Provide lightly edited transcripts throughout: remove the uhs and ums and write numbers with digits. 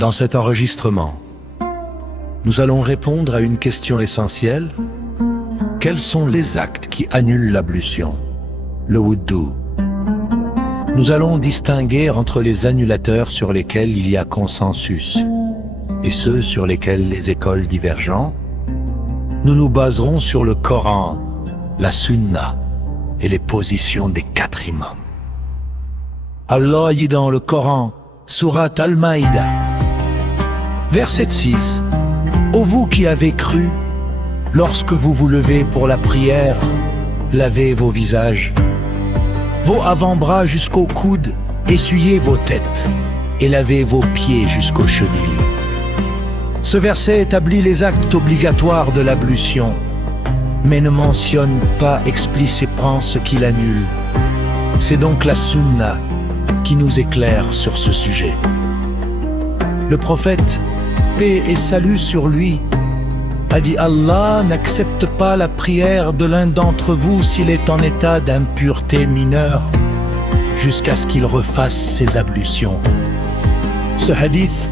Dans cet enregistrement, nous allons répondre à une question essentielle. Quels sont les actes qui annulent l'ablution, le wudu? Nous allons distinguer entre les annulateurs sur lesquels il y a consensus et ceux sur lesquels les écoles divergent. Nous nous baserons sur le Coran, la Sunna et les positions des 4 imams. Allah dit dans le Coran, Surat Al-Maïda, verset 6, « Ô vous qui avez cru, lorsque vous vous levez pour la prière, lavez vos visages, vos avant-bras jusqu'aux coudes, essuyez vos têtes et lavez vos pieds jusqu'aux chevilles. » Ce verset établit les actes obligatoires de l'ablution, mais ne mentionne pas explicitement ce qui l'annule. C'est donc la Sunna qui nous éclaire sur ce sujet. Le prophète, paix et salut sur lui, a dit « Allah n'accepte pas la prière de l'un d'entre vous s'il est en état d'impureté mineure, jusqu'à ce qu'il refasse ses ablutions. » Ce hadith,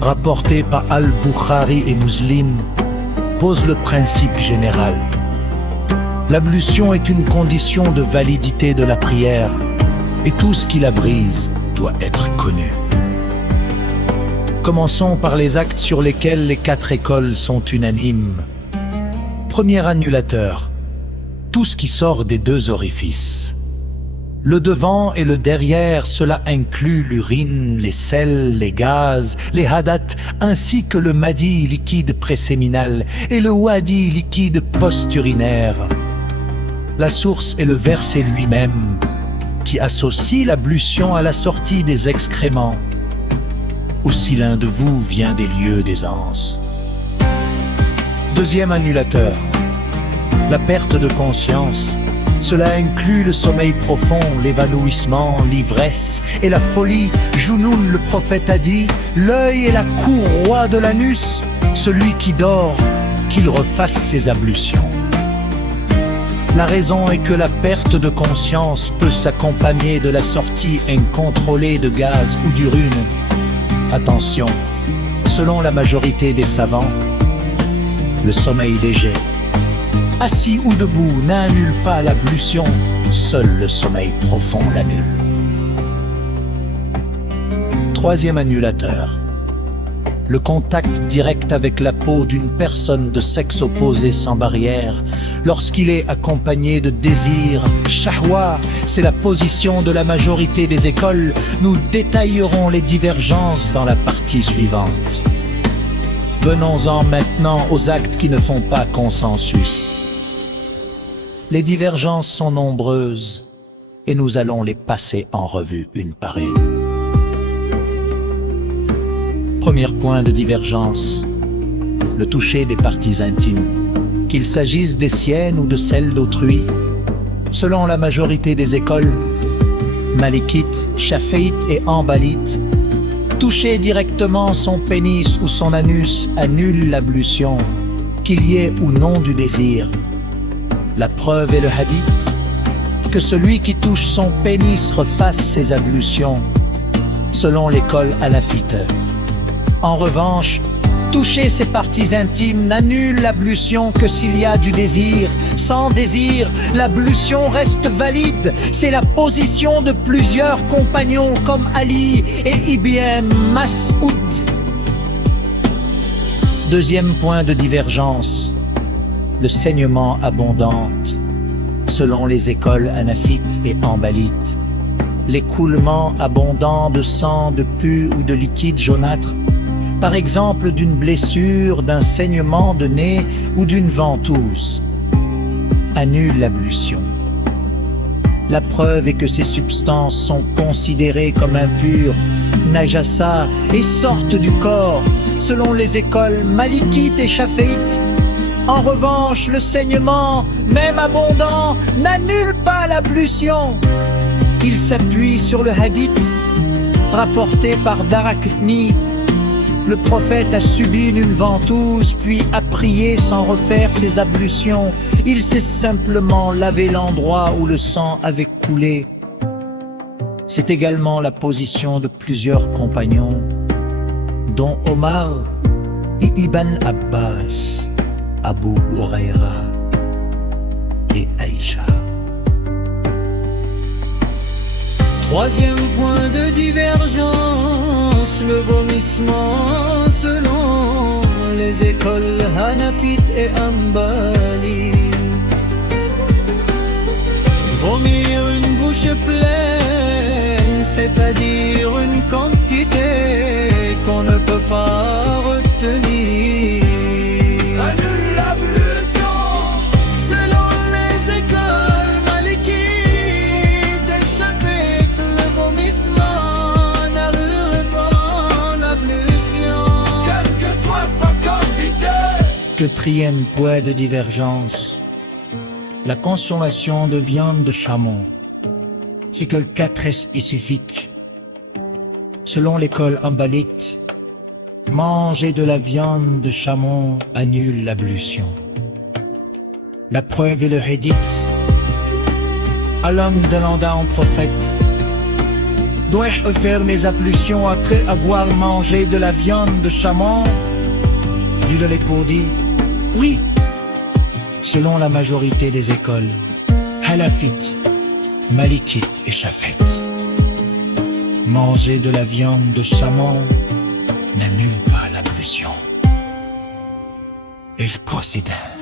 rapporté par Al-Bukhari et Muslim, pose le principe général. L'ablution est une condition de validité de la prière, et tout ce qui la brise doit être connu. Commençons par les actes sur lesquels les 4 écoles sont unanimes. Premier annulateur, tout ce qui sort des 2 orifices. Le devant et le derrière, cela inclut l'urine, les selles, les gaz, les hadats, ainsi que le madi liquide préséminal et le wadi liquide post-urinaire. La source est le verset lui-même, qui associe l'ablution à la sortie des excréments, ou si l'un de vous vient des lieux d'aisance. Deuxième annulateur, la perte de conscience. Cela inclut le sommeil profond, l'évanouissement, l'ivresse et la folie. Jounoun, le prophète, a dit « L'œil est la courroie de l'anus. Celui qui dort, qu'il refasse ses ablutions. » La raison est que la perte de conscience peut s'accompagner de la sortie incontrôlée de gaz ou d'urine. Attention, selon la majorité des savants, le sommeil léger, assis ou debout, n'annule pas l'ablution, seul le sommeil profond l'annule. Troisième annulateur, le contact direct avec la peau d'une personne de sexe opposé sans barrière, lorsqu'il est accompagné de désir, shahwa, c'est la position de la majorité des écoles. Nous détaillerons les divergences dans la partie suivante. Venons-en maintenant aux actes qui ne font pas consensus. Les divergences sont nombreuses et nous allons les passer en revue une par une. Premier point de divergence, le toucher des parties intimes, qu'il s'agisse des siennes ou de celles d'autrui. Selon la majorité des écoles, malikites, chafiites et hanbalites, toucher directement son pénis ou son anus annule l'ablution, qu'il y ait ou non du désir. La preuve est le hadith, que celui qui touche son pénis refasse ses ablutions, selon l'école hanafite. En revanche, toucher ses parties intimes n'annule l'ablution que s'il y a du désir. Sans désir, l'ablution reste valide. C'est la position de plusieurs compagnons comme Ali et Ibn Mas'ud. Deuxième point de divergence, le saignement abondant. Selon les écoles hanafites et hanbalites, l'écoulement abondant de sang, de pus ou de liquide jaunâtre, par exemple d'une blessure, d'un saignement de nez ou d'une ventouse, annule l'ablution. La preuve est que ces substances sont considérées comme impures, najasa, et sortent du corps, selon les écoles malikites et chafiites. En revanche, le saignement, même abondant, n'annule pas l'ablution. Il s'appuie sur le hadith rapporté par Daraqutni. Le prophète a subi une ventouse, puis a prié sans refaire ses ablutions. Il s'est simplement lavé l'endroit où le sang avait coulé. C'est également la position de plusieurs compagnons. dont Omar et Ibn Abbas, Abu Huraira et Aïcha. Troisième point de divergence, le vomissement selon les écoles hanafites et hanbalites. Vomir une bouche pleine, c'est-à-dire une quantité qu'on ne peut pas retenir. Annule l'ablution. Selon les écoles malikites et chafites, le vomissement n'annule pas l'ablution. Quelle que soit sa quantité. Quatrième point de divergence, la consommation de viande de chameau. C'est que le cas très spécifique. Selon l'école hanbalite, manger de la viande de chameau annule l'ablution. La preuve est le hadith. Allah demanda au prophète: dois-je faire mes ablutions après avoir mangé de la viande de chameau? Lui répondit: oui. Selon la majorité des écoles, halafites, malikites et chafites, manger de la viande de chameau n'annule pas l'ablution. Il considère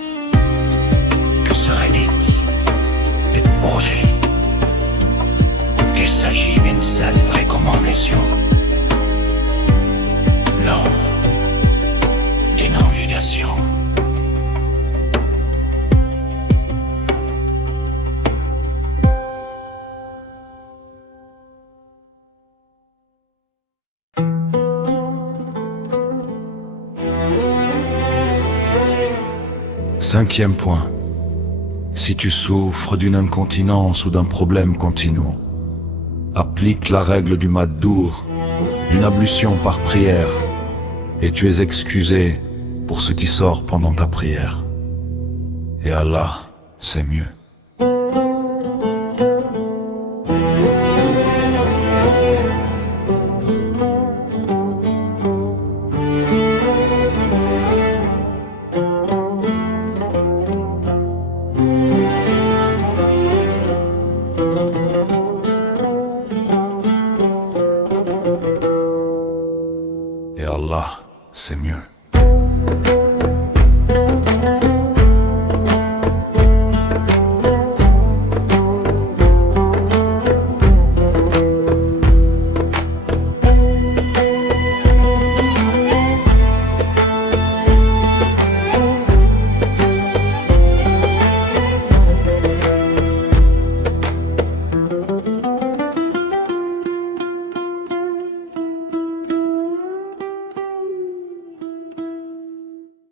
que ce hadith est osé, qu'il s'agit d'une seule recommandation, non d'une obligation. Cinquième point. Si tu souffres d'une incontinence ou d'un problème continu, applique la règle du maddour, d'une ablution par prière, et tu es excusé pour ce qui sort pendant ta prière. Et Allah, c'est mieux. Et Allah, c'est mieux.